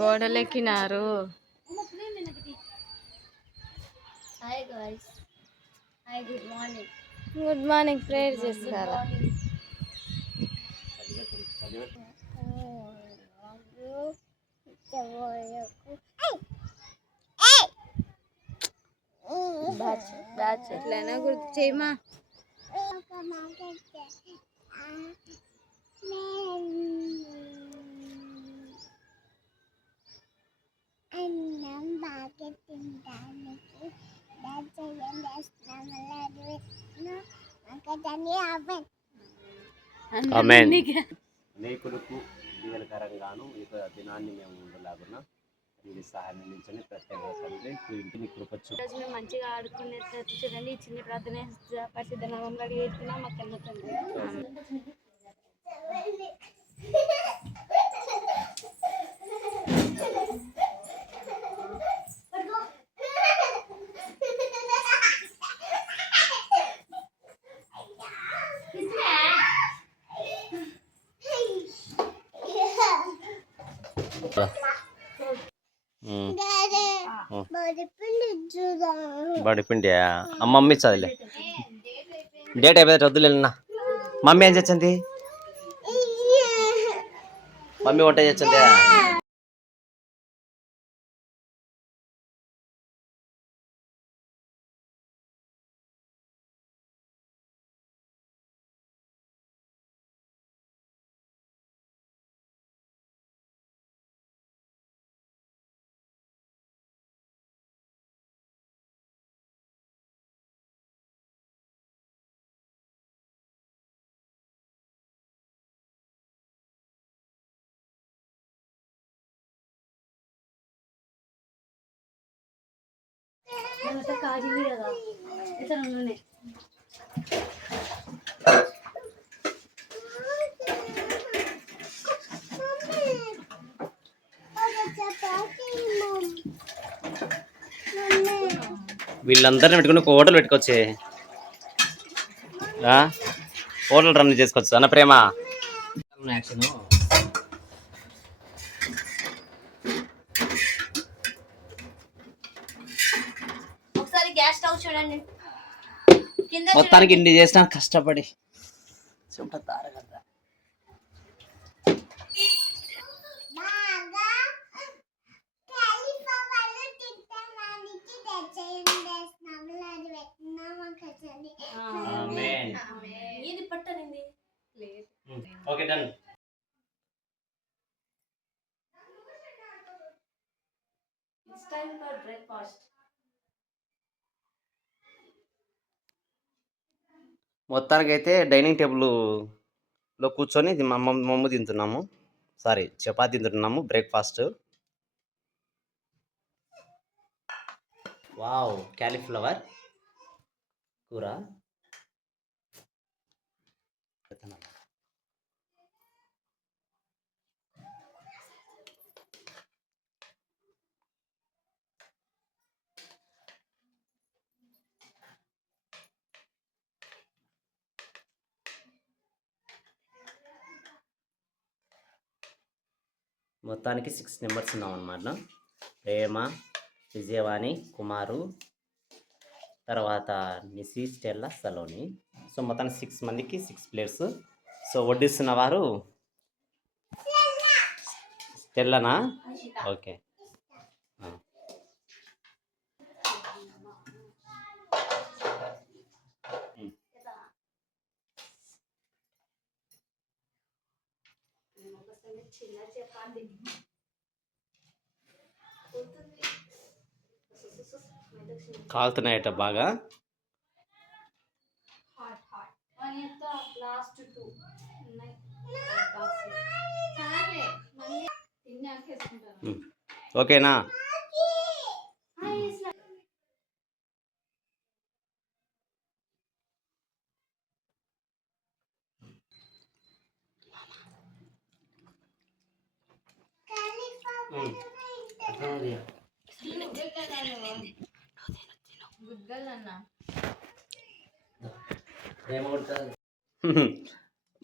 గోడలెక్కినారు. Hi guys hi good morning good morning prayer చేస్తారు batch ఎట్లయినా గుర్తు చేయమా? అన్నం బాగా ఆమేన్. అనేకులకు దీవెనకరంగాను ఈ దినాన్ని మేము ఉండలాగున ఇది సహాయం నిలిచని ప్రత్యేక తండ్రి ఇంటిని కృపచ్చు ఈరోజు మేము మంచిగా ఆడుకునేటట్టు చూడండి ఈ చిన్న ప్రార్థన పరిశుద్ధ నామంలో అడిగి పెట్టుకున్నాం మాకు బడిపిండియా బడిపిండి అమ్మ మమ్మీ చదిలే డేట్ అయిపోతే వద్దులే నా మమ్మీ ఏం చేసింది మమ్మీ వంట చేసిందా చేస్తుంది కాజింది కదా. ఇతను నూనె. వీళ్ళందరిని పెట్టుకుని ఒక హోటల్ పెట్టుకోవచ్చే? హోటల్ రన్ చేసుకోవచ్చు. అన్న ప్రేమ. యాక్షన్. స్టవ్ చూడండి. కింద మొత్తానికి ఇన్ని చేసిన కష్టపడి. చెమట తారగద్దా. ఇది పట్టనింది? Okay done. It's time for breakfast మొత్తానికి అయితే డైనింగ్ టేబుల్లో కూర్చొని మా మమ్మ మమ్మ తింటున్నాము. సారీ చపాతి తింటున్నాము బ్రేక్ఫాస్ట్. Wow cauliflower. కూర. మొత్తానికి సిక్స్ నెంబర్స్ ఉన్నాం అన్నమాట. ప్రేమ విజయవాణి కుమారు తర్వాత నిసి స్టెల్లా సలోని. సో మొత్తానికి సిక్స్ మందికి సిక్స్ ప్లేట్స్ సో వడ్డిస్తున్న వారు స్టెల్లనా? ఓకే. చిన్న చెప్పండి. కాలుతున్నాయట బాగా. Last two. ఓకేనా?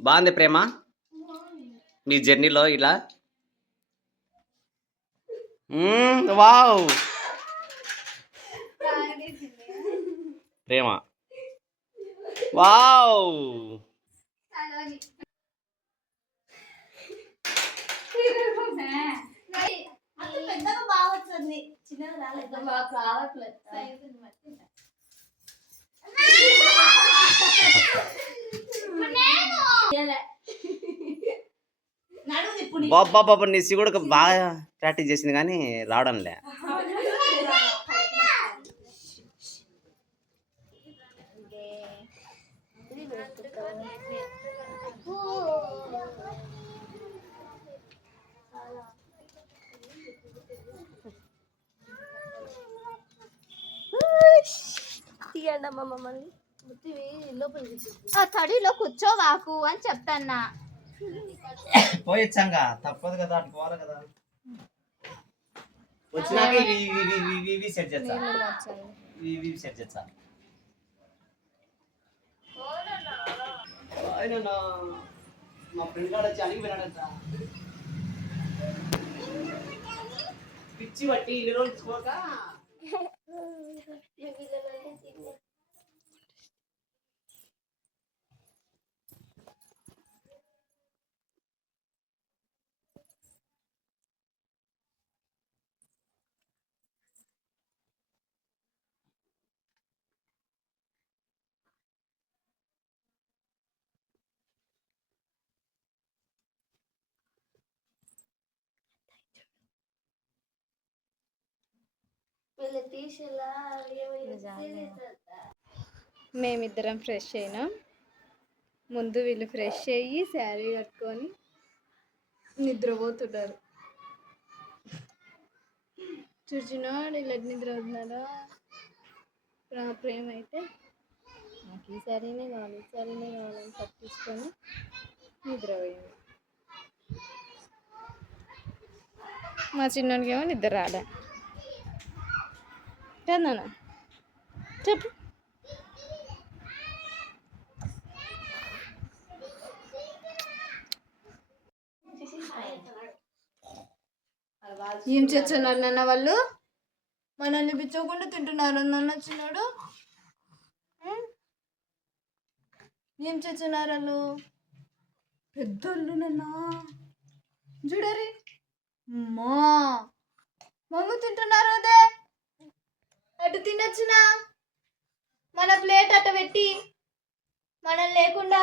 బాగుంది ప్రేమ. మీ జర్నీలో ఇలా. వావ్. ప్రేమ. వావ్. పెద్దగా బాగా వచ్చింది చిన్నగా రాలేదు. మాకు రావట్లేదు నడుము ఇప్పుడు బాబా బాబా నిసి కూడా బాగా ప్రాక్టీస్ చేసింది కానీ రావడంలే. తీయండి అమ్మ మమ్మల్ని. తడిలో కూర్చోవాకు అని చెప్తాన్నా పోయొచ్చాంగా. తప్పదు కదా అటు పోవాలి కదా. వచ్చినాక ఇవి సెట్ చేస్తా. ఇవి సెట్ చేస్తా. మా ఫ్రెండ్ వచ్చి అడిగి వినాడంట పిచ్చి పట్టి ఇన్ని రోజులు పోక వీళ్ళు తీసేలా మేమిద్దరం ఫ్రెష్ అయినాం. ముందు వీళ్ళు ఫ్రెష్ అయ్యి శారీ కట్టుకొని నిద్రపోతున్నారు. చూచినాడు ఇలా నిద్ర నా ప్రేమ అయితే నాకు ఈ శారీనే కావాలి ఈ శారీనే కావాలని పట్టించుకొని నిద్రపోయింది. మా చిన్నోడికేమో నిద్ర రాలే. కదా చెప్పు. ఏం చేస్తున్నారు నాన్న వాళ్ళు? మనల్ని పిచ్చకుండా తింటున్నారు. నాన్న చిన్నాడు? ఏం చేస్తున్నారు వాళ్ళు? పెద్దోళ్ళు నాన్న. చూడరి. అమ్మా. మమ్మ తింటున్నారు అదే. అటు తినొచ్చునా? మన ప్లేట్ అట్ట పెట్టి మనం లేకుండా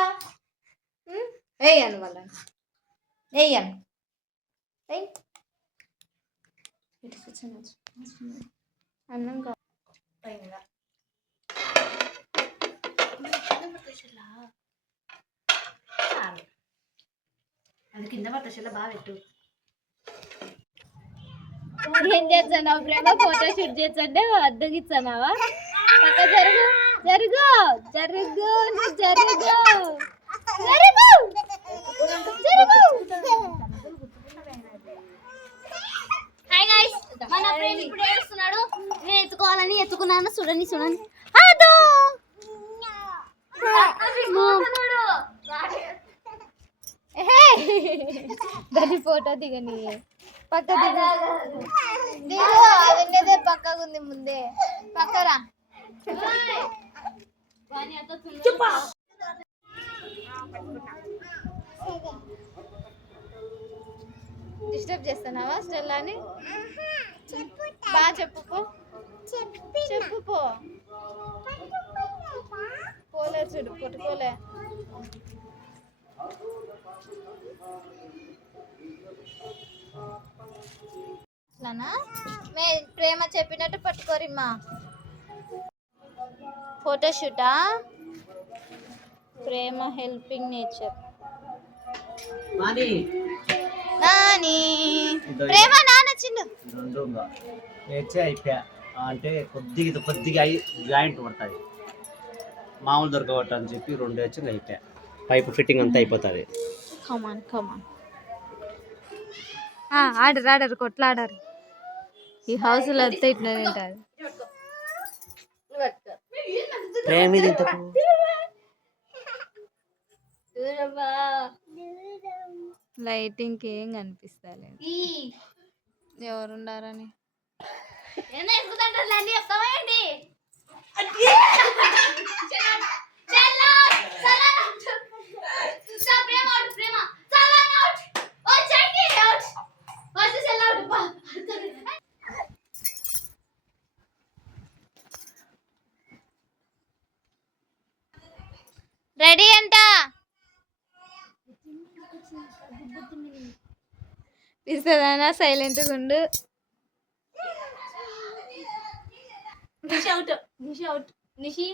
వేయను వాళ్ళని. వేయను అన్నం కాదు అది కింద పట్ట బాగా పెట్టు. ఏం చేస్తున్నావు ప్రేమ ఫోటో షూట్ చేస్తుంటే అద్దెకి ఇస్తున్నావా పక్క జరుగు జరుగు జరుగు జరుగు జరుగు జరుగు. హాయ్ గైస్ మన ఫ్రెండ్ ఇప్పుడు ఏడుస్తున్నాడు. నేను ఎత్తుకోవాలని ఎత్తుకున్నాను. చూడండి చూడండి. అదో! దాని ఫోటో దిగని. పక్క దిగ అవన్నదే పక్కగా ఉంది ముందే. పక్కరా. డిస్టర్బ్ చేస్తున్నావా స్టెల్లాని? బాగా చెప్పు పో చెప్పు పో పోలే చూడు పట్టుకోలే. అట్లానా మే ప్రేమ చెప్పినట్టు పట్టుకోరిమ్మా ఫోటోషూటా ప్రేమ హెల్పింగ్ నేచర్ నాని. ప్రేమ నాన్న చిన్న. అయిపోయా. అంటే కొద్దిగా కొద్దిగా అయి జాయింట్ పడుతుంది మామూలు దొరకబట్టు అని చెప్పి రెండు వేచి అయిపోయా. పైపు ఫిట్టింగ్ అంతా అయిపోతుంది. కమాన్ కమాన్ ఆడరు ఆడరు కొట్లాడరు. ఈ హౌస్లో అంతా ఇట్లా తింటారు ప్రేమ లైటింగ్ ఏం కనిపిస్తలేదు. ఎవరుండారని ఎక్కుతుంటారు అన్ని చెప్తావా ఏంటి ప్రేమ అవుట్ ప్రేమ చల్లని అవుట్ ఓ చండి అవుట్ వచ్చి సెల్ అవుట్ బా రెడీ అంట ఇస్తుందనా సైలెంట్గా ఉండు Nishi out Nishi out Nishi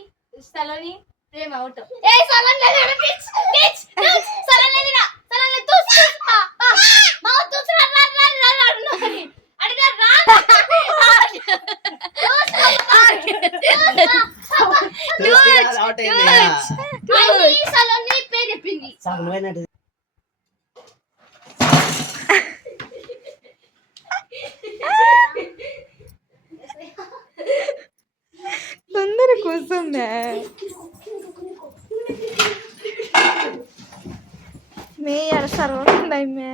Saloni Prema out ఏ సలన్ లేదు పిచ్ పిచ్ సలన్ లేదు రా సలన్ లేదు తూస్ తూస్ పా పా మా తూస్ రా రా రా రా రా రా అడిగా రా సలన్ని పేరు చెప్పింది తొందర కూర్చుందా మే ఎడ సర్వకుండా మే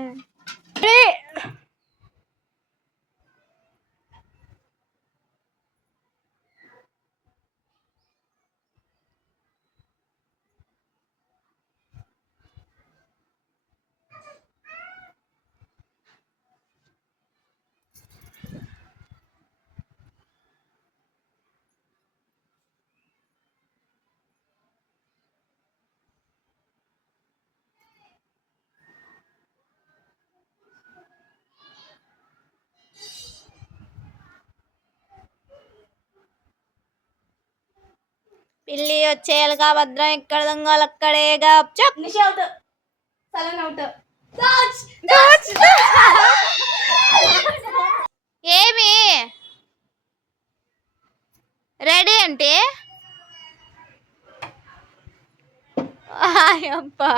పిల్లి వచ్చేయాలిగా భద్రం ఎక్కడ దొంగలు అక్కడేగా చెప్. నిషి అవుట్. సలోని అవుట్. ఏమి? రెడీ అంటే? అబ్బా.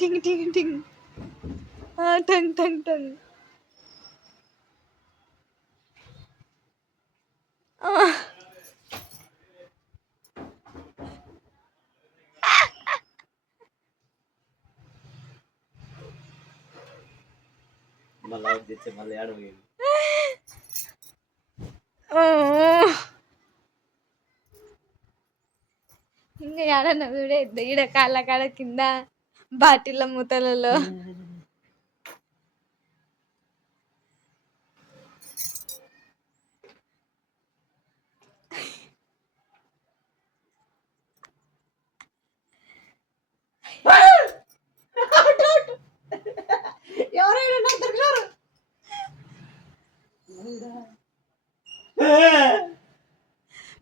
టింగ్ టింగ్ టింగ్. ఆ, టంగ్ టంగ్ టంగ్. మళ్ళీ అవుట్ తెచ్చి మళ్ళీ ఏడవ ఓ. ఇంకా కూడా ఈడ కాళ్ళ కాడ కింద బాటిళ్ళ మూతలలో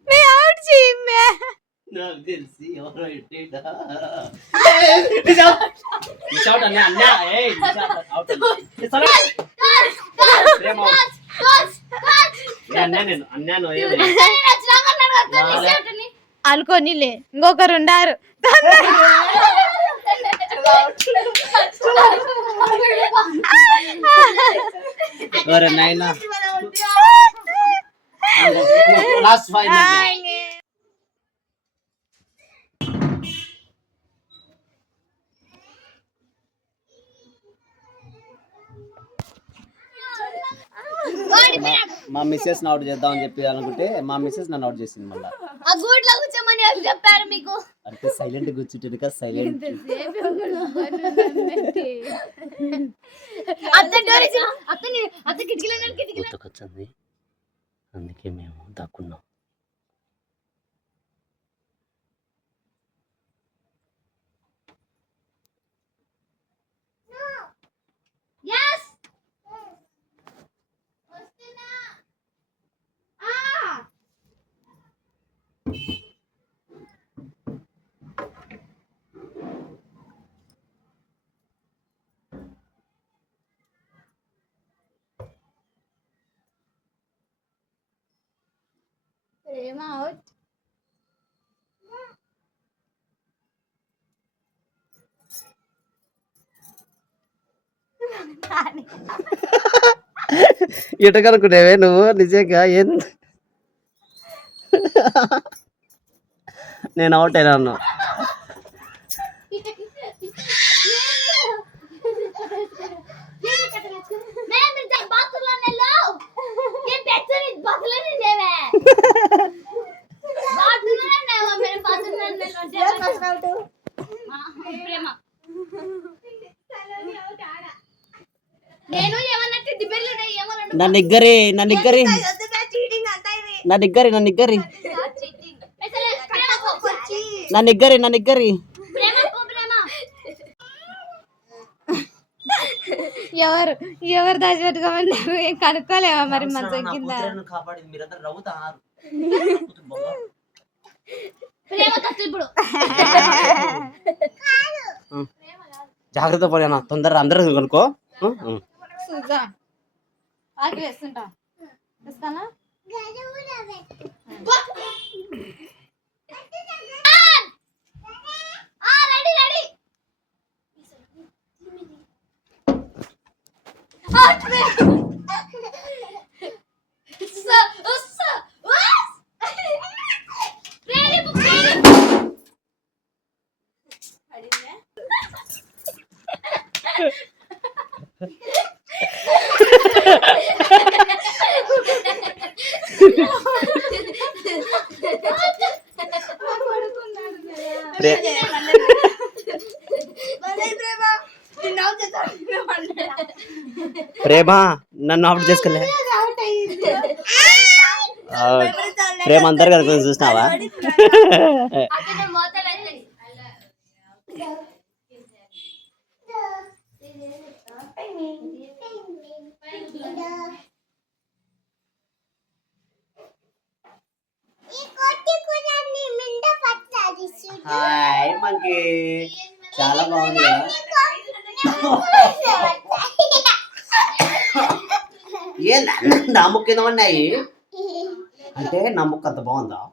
మే నాకు తెలిసి ఎవరో అన్నా అన్నా. ఏ అన్నా నేను అన్నాను అనుకోనిలే ఇంకొకరు ఉండారు. ఒరే నాయనా లాస్ట్ ఫైవ్ మా మిస్సెస్ అవుట్ చేద్దామని చెప్పి అనుకుంటే మా మిస్సెస్ నన్ను అవుట్ చేసింది మళ్ళీ. ఆ గూట్లో కూర్చోమని ఎవరు చెప్పారు మీకు? అంటే సైలెంట్ కూర్చుంటుంది కదా సైలెంట్ అత్త కిటికీలో అందుకే మేము దాక్కున్నాం. Same out. నువ్వు? నిజంగా ఎంత నేను అవుట్ అయినా అన్నా. నా నిగ్గరి నా నిగ్గరి నా నిగ్గరి నా నిగ్గరి నా నిగ్గరి నా నిగ్గరి ఎవరు ఎవరు దాచిపెట్టుకోమన్నారు ఏం కనుక్కోలేవా మరి మంచం కింద జాగ్రత్త పోలేనా తొందరగా అందరూ కనుకో ప్రేమ నన్ను ఆఫ్ చేసుకెళ్ళే ఆ, ప్రేమ అందరు కనుకొని చూసినావా? హాయ్ మనకి చాలా బాగుంది కదా? ఏ నా ముక్కు కింద ఉన్నాయి? అంటే నా ముక్కు అంత బాగుందా ఆ,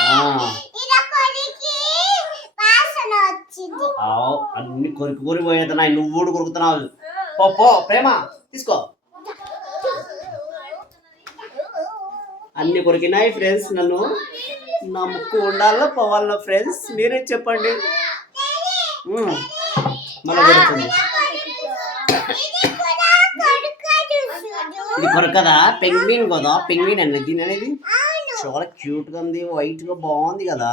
ఆవ్, అన్ని కొరికి కొరి నువ్వు కూడా కొరుకుతున్నావు. పో ప్రేమ తీసుకో. అన్ని కొరికినాయి ఫ్రెండ్స్ నన్ను. నా ముక్కు ఉండాలా పోవాలా ఫ్రెండ్స్? మీరే చెప్పండి. మళ్ళీ కొడుతుంది. ఇది కొరకదా? పెంగ్విన్ కదా? పెంగ్విన్ అండి దీని అనేది చాలా క్యూట్గా ఉంది. వైట్గా బాగుంది కదా.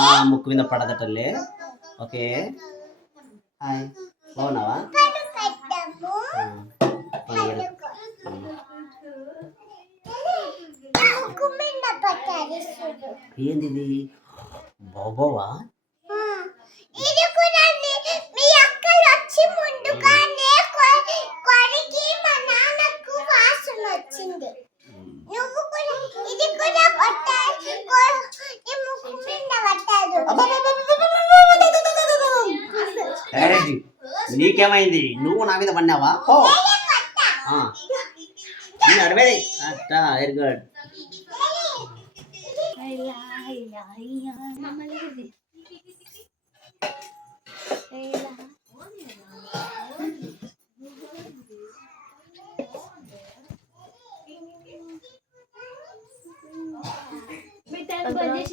ఆ ముక్కు మీద పడదటల్లే ఓకే. హాయ్. బాగున్నావా. ఏంది బాబోవా ఇది కూడా నీ- మీ అక్కలు వచ్చి ముందుగానే కొ- కొరికి మా నాన్నకు వాసన వచ్చింది నువ్వు కూడా ఇది కూడా పట్టాలి కొ- నీ ముక్కు మీద పట్టారు ఏయ్, నీకేమైంది? నువ్వు నా మీద పడినావా? ఓ అడవేది అట్టా వెరీ గుడ్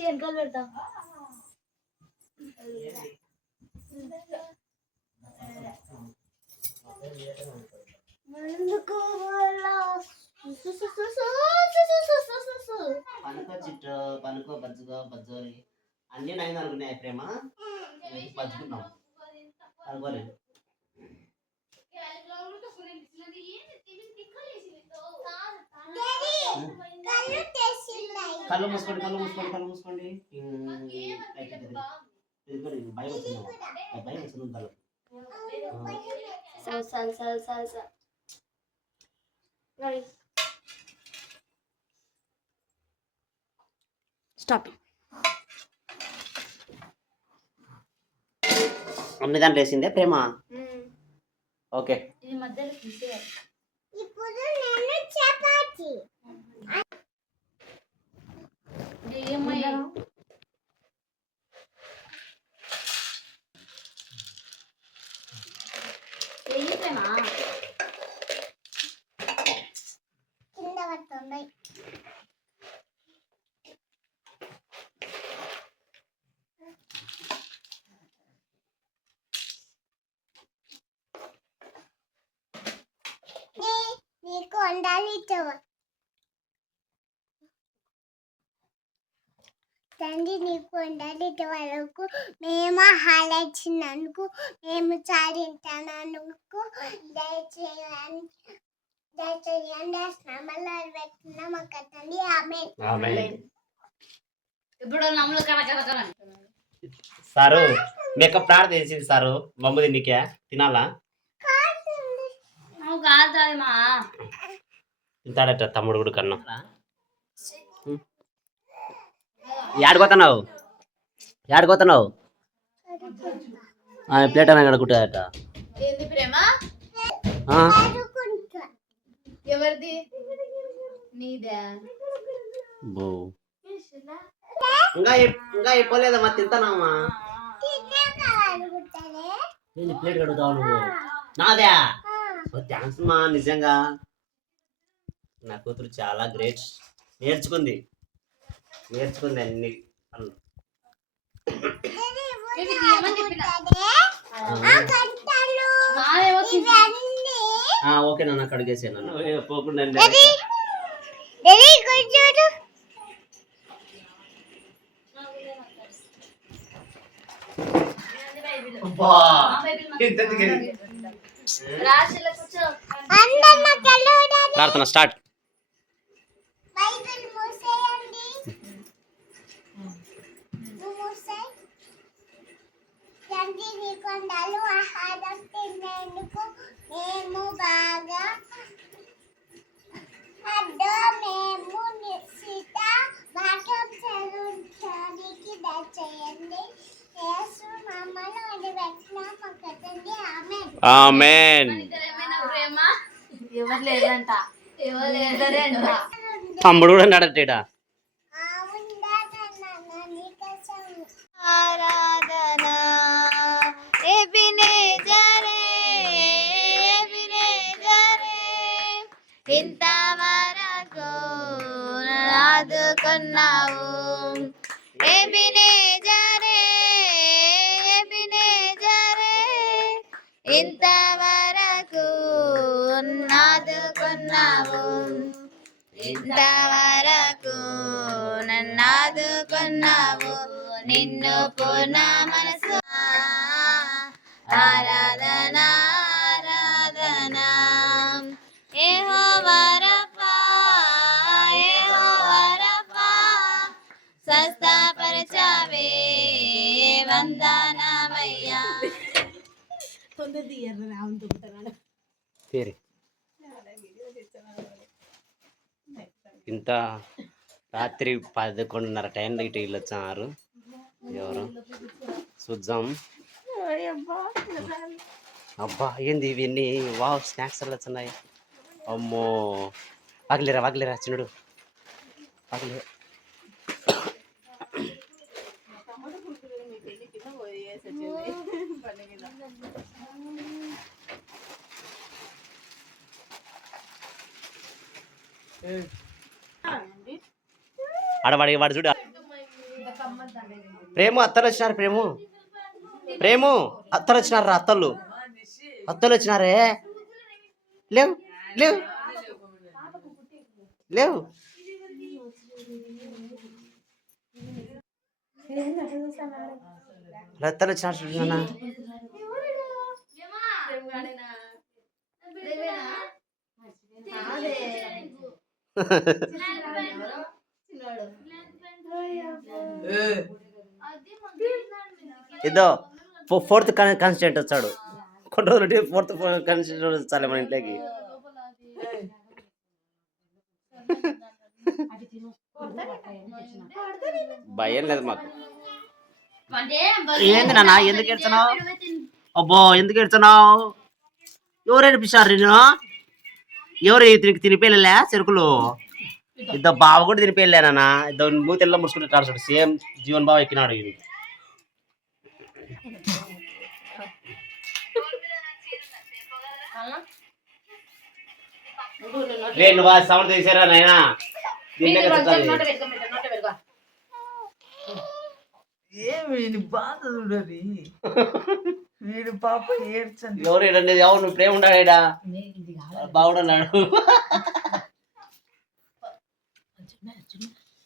వెనకాల పెడతాం. పనుకో చిట్టు పనుకో బజ్జుకో బజ్జోరి అన్ని నైన్ అనుకున్నాయి ప్రేమ? బజ్జుకున్నాం అనుకోలేదు. కళ్ళు మూసుకోండి కళ్ళు మూసుకోండి కళ్ళు మూసుకోండి. భయం వచ్చింది భయం వచ్చింది కళ్ళు. salsa, salsa, salsa. Guys. Stop. అమ్మి దాంట్లో వేసిందే ప్రేమ ఓకే ఇది మధ్యలో ఇప్పుడు నేను చపాతి ఏమయ్యా வேணா இந்த வத்தொண்டை நீ கொண்டாடிச்சவன் నీకు ఇచ్చే వరకు మేము హాలిచ్చినందుకు మేము చాడించినందుకు దయచేయండి దయచేయండి శ్రమలో పెట్టిన మా తండ్రి ఆమె ఇప్పుడు నమ్ములు కర కర కర సారు మేక ప్రార్థన చేసింది సారు. బొమ్మ తిండికే. తినాలా? కాదు అది మా. తింటాడట తమ్ముడు కూడా కన్నా. ఏడిపోతున్నావు ఏడిపోతున్నావు ప్లేట్ అని బో. ఇంకా ఇంకా తింటానమ్మా ప్లేట్ కడుగుతావు నువ్వు? నాదే? థ్యాంక్స్ మా నిజంగా. నా కూతురు చాలా గ్రేట్. నేర్చుకుంది. నేర్చుకుంది అన్ని. ఓకే నాన్న కడిగేసే నన్ను. పోకుండా ప్రార్థన స్టార్ట్. మూసేయ్ తండ్రి కొండలు ఆహారం తినేందుకు మేము బాగా అడ్డో మేము నిశ్చిత వాక్యం చదువుతానికి దయచేయండి. యేసు మమ్మల్ని వదిలిపెట్టిన పక్కతండి ఆమె ఆమెన్. ఎవరు లేదంట ఎవరు లేదరేంట తమ్ముడు కూడా నడటేట ఉన్నావు. ఎబినేజరే ఎబినేజరే ఇంతవరకు నాదుకున్నావు ఇంతవరకు నన్నాదుకున్నావు నిన్ను పూర్ణ మనసు ఆరాధనా వందనమయ్యా. తీరి. ఇంత రాత్రి పదకొండున్నర టైంలో ఇటు వీళ్ళు వచ్చారు. ఎవరు? చూద్దాం అబ్బా ఏంది ఇవన్నీ వావ్ స్నాక్స్ అలా వచ్చినాయి? అమ్మో. వాగలేరా వాగలేరా చిన్నుడు. వాగలే వాడు చూడు. ప్రేమ అత్తలు వచ్చినారు ప్రేము. ప్రేము అత్తలు వచ్చినారు అత్తలు. అత్తలు వచ్చినారే. లేవు లేవు. లేవు. చూడు నాన్న. ఇదో ఫోర్త్ కాన్స్టెంట్ వచ్చాడు. కొన్ని రోజులు ఫోర్త్ కాన్స్టెంట్ వచ్చాలి మన ఇంట్లోకి. భయం లేదు మాకు. ఏంది నాన్న? ఎందుకు ఏడుతున్నావు అబ్బో ఎందుకు ఏడుతున్నావు ఎవరు ఏడిపించారు నేను ఎవరు తిని తినిపోయలే చెరుకులు? ఇద్దరు బావ కూడా తినిపోయలే నాన్న. ఇద్దరు మూతెల్లా ముడుచుకుంటారు చూడు. సేమ్ జీవన్ బావ ఎక్కినాడు ఇది సౌండ్ తీసారా నాయనా? దీన్నే కట్టుతాది. ఏం వీడి బాధ చూడని వీడి పాప ఏడ్చండి. ఎవరు ఏడండి ఎవరు నువ్వు ప్రేమ ఉన్నాడా బాగున్నాడు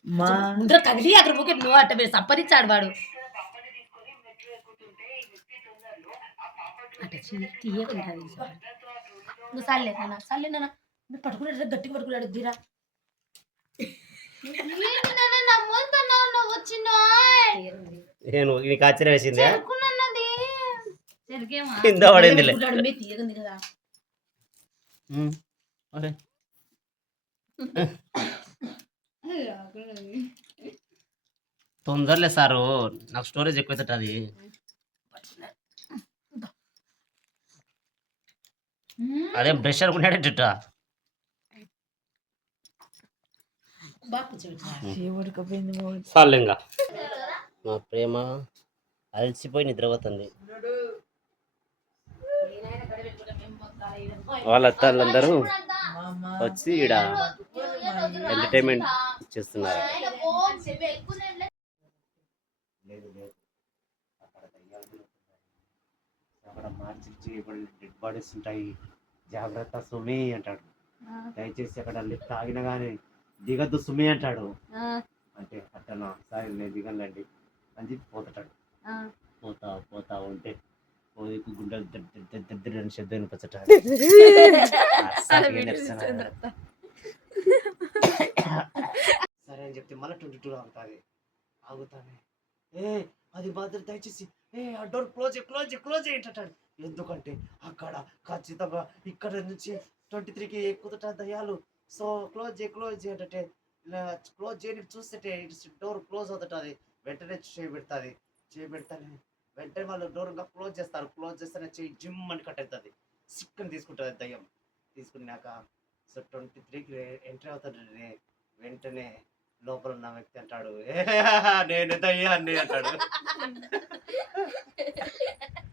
మా ముందర కదిలి అక్కడ పోకే నువ్వు అట్ట మీరు సంపరించాడు వాడు. అట్ట. నువ్వు సాలే నాన్న సాలే నాన్న. మీరు పట్టుకున్నాడు గట్టిగా పట్టుకున్నాడు దీరా నేను నీకు ఆశ్చర్యం వేసిందే? కింద అరే. తొందరలే సారు నాకు స్టోరేజ్ ఎక్కువ అది. అదే బ్రష్ అనుకున్నాడట సాలింగా మా ప్రేమ అలసిపోయి నిద్రపోతుంది. వాళ్ళ అత్తలందరూ వచ్చి ఈడ ఎంటర్టైన్మెంట్ చేస్తున్నారు. అక్కడ మార్చి డెడ్ బాడీస్ ఉంటాయి జాగ్రత్త సుమి అంటాడు. దయచేసి అక్కడ లిఫ్ట్ ఆగిన కానీ దిగద్దు సుమి అంటాడు. అంటే అట్టనా సరే నేను దిగలండి అని చెప్పి పోతాడు. పోతా పోతా ఉంటే పోయి గుండెలు దద్దరి అని శబ్దం సరే అని చెప్తే మళ్ళీ ట్వంటీ టూ ఆగుతుంది. ఆగుతానే. ఏ అది మాత్రం దయచేసి ఏ ఆ డోర్ క్లోజ్ క్లోజ్ క్లోజ్ ఏంటంటాడు ఎందుకంటే అక్కడ ఖచ్చితంగా ఇక్కడ నుంచి ట్వంటీ త్రీకి ఎక్కుతుట దయ్యాలు. సో క్లోజ్ చేయి క్లోజ్ చేయటంటే ఇలా క్లోజ్ చేయని చూస్తే డోర్ క్లోజ్ అవుతుంటుంది. వెంటనే చేయబెడుతుంది చేయబెడతానే వెంటనే వాళ్ళు డోర్ ఇంకా క్లోజ్ చేస్తారు. క్లోజ్ చేస్తేనే చేయి జిమ్ అని కట్ అవుతుంది. సిక్కని తీసుకుంటుంది దయ్యం. తీసుకున్నాక సో ట్వంటీ త్రీకి ఎంట్రీ అవుతాడు వెంటనే లోపల ఉన్న వ్యక్తి అంటాడు నేను దయ్యాన్ని అంటాడు.